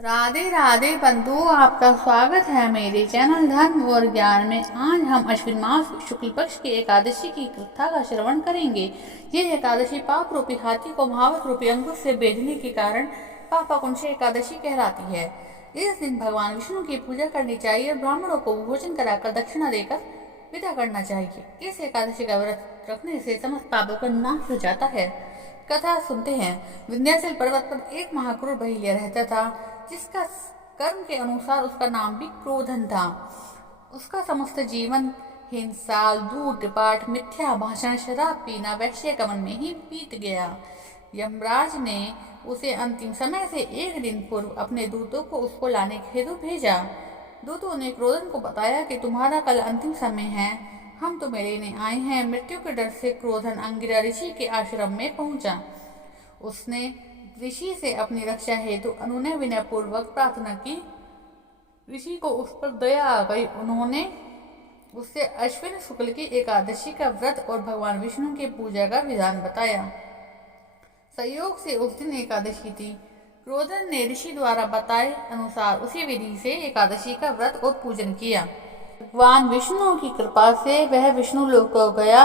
राधे राधे बंधु, आपका स्वागत है मेरे चैनल धर्म और ज्ञान में। आज हम अश्विन मास शुक्ल पक्ष की एकादशी की कथा का श्रवण करेंगे। ये एकादशी पाप रूपी हाथी को महावत रूपी अंकुश से भेजने के कारण पापाकुंशी एकादशी कहलाती है। इस दिन भगवान विष्णु की पूजा करनी चाहिए और ब्राह्मणों को भोजन कराकर दक्षिणा देकर विदा करना चाहिए। इस एकादशी का व्रत रखने से समस्त पापों का नाश हो जाता है। कथा सुनते हैं। विंध्याचल पर्वत पर एक महाक्रूर बहिलिया रहता था, जिसका कर्म के अनुसार उसका नाम भी क्रोधन था। उसका समस्त जीवन हिंसा, लूटपाट, मिथ्या भाषण, शराब पीना, वैश्य गमन में ही बीत गया। यमराज ने उसे अंतिम समय से एक दिन पूर्व अपने दूतों को उसको लाने के हेतु भेजा। दूतों ने क्रोधन को बताया कि तुम्हारा कल अंतिम समय है, हम तुम्हें लेने आए हैं। मृत्यु के डर से क्रोधन अंगिरा ऋषि के आश्रम में पहुंचा। उसने ऋषि से अपनी रक्षा हेतु अनुनय विनय पूर्वक प्रार्थना की। ऋषि को उस पर दया आ गई। उन्होंने उससे अश्विन शुक्ल की एकादशी का व्रत और भगवान विष्णु की पूजा का विधान बताया। संयोग से उस दिन एकादशी थी। क्रोधन ने ऋषि द्वारा बताए अनुसार उसी विधि से एकादशी का व्रत और पूजन किया। भगवान विष्णु की कृपा से वह विष्णु लोक को गया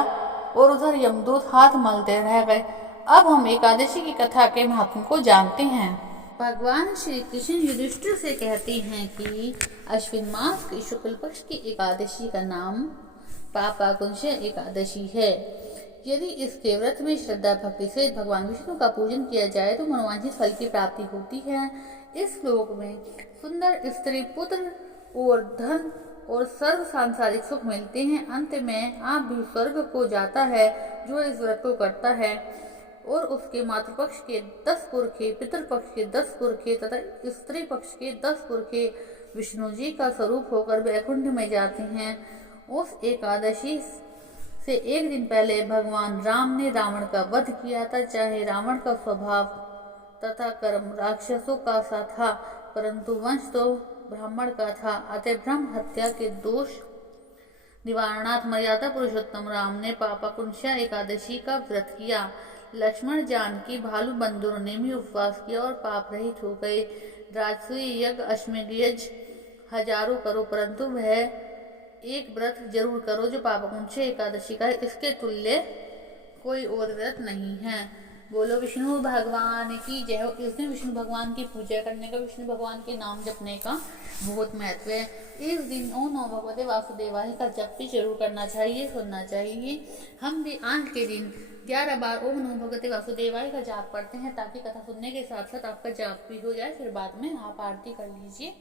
और उधर यमदूत हाथ मलते रह गए। अब हम एकादशी की कथा के महत्व को जानते हैं। भगवान श्री कृष्ण युधिष्ठिर से कहते हैं कि अश्विन मास की शुक्ल पक्ष की एकादशी का नाम पापाकुंशी एकादशी है। यदि इसके व्रत में श्रद्धा भक्ति से भगवान विष्णु का पूजन किया जाए तो मनोवांछित फल की प्राप्ति होती है। इस श्लोक में सुंदर स्त्री, पुत्र और धन और सर्व सांसारिक सुख मिलते हैं। अंत में आप भी स्वर्ग को जाता है जो इस व्रत को करता है, और उसके मातृपक्ष के 10 पुरखे, पितृपक्ष के 10 पुरखे तथा स्त्री पक्ष के 10 पुरखे विष्णु जी का स्वरूप होकर वैकुंठ में जाते हैं। उस एकादशी से एक दिन पहले भगवान राम ने रावण का वध किया था। चाहे रावण का स्वभाव तथा कर्म राक्षसों का सा था, परंतु वंश तो ब्राह्मण का था। अतः ब्रह्म हत्या के दोष निवारणार्थ मर्यादा पुरुषोत्तम राम ने पापाकुंशी एकादशी का व्रत किया। लक्ष्मण, जानकी, भालू बंधुओं ने भी उपवास किया और पाप रहित हो गए। राजसूय यज्ञ, अश्वमेध यज्ञ हजारों करो, परंतु वह एक व्रत जरूर करो जो पापाकुंशी एकादशी का है। इसके तुल्य कोई और व्रत नहीं है। बोलो विष्णु भगवान की जय हो। इस दिन विष्णु भगवान की पूजा करने का, विष्णु भगवान के नाम जपने का बहुत महत्व है। इस दिन ओम नमो भगवते वासुदेवाय का जप भी जरूर करना चाहिए, सुनना चाहिए। हम भी आज के दिन 11 बार ओम नमो भगवते वासुदेवाय का जाप पढ़ते हैं, ताकि कथा सुनने के साथ साथ आपका जाप भी हो जाए। फिर बाद में आप आरती कर लीजिए।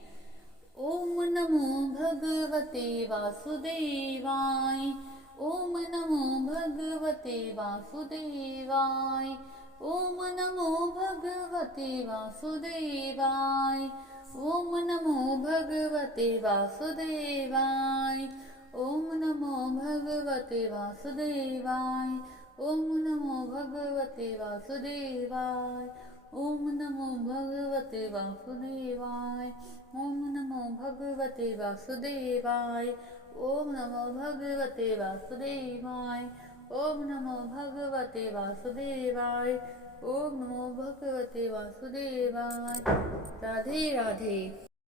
ओम नमो भगवते वासुदेवाय, ओम नमो भगवते वासुदेवाय, ओम नमो भगवते वासुदेवाय, ओम नमो भगवते वासुदेवाय, ओम नमो भगवते वासुदेवाय, ओम नमो भगवते वासुदेवाय, ओम नमो भगवते वासुदेवाय, ओम नमो भगवते वासुदेवाय, ओम नमो भगवते वासुदेवाय, ओम नमो भगवते वासुदेवाय, ओम नमो भगवते वासुदेवाय। राधे राधे।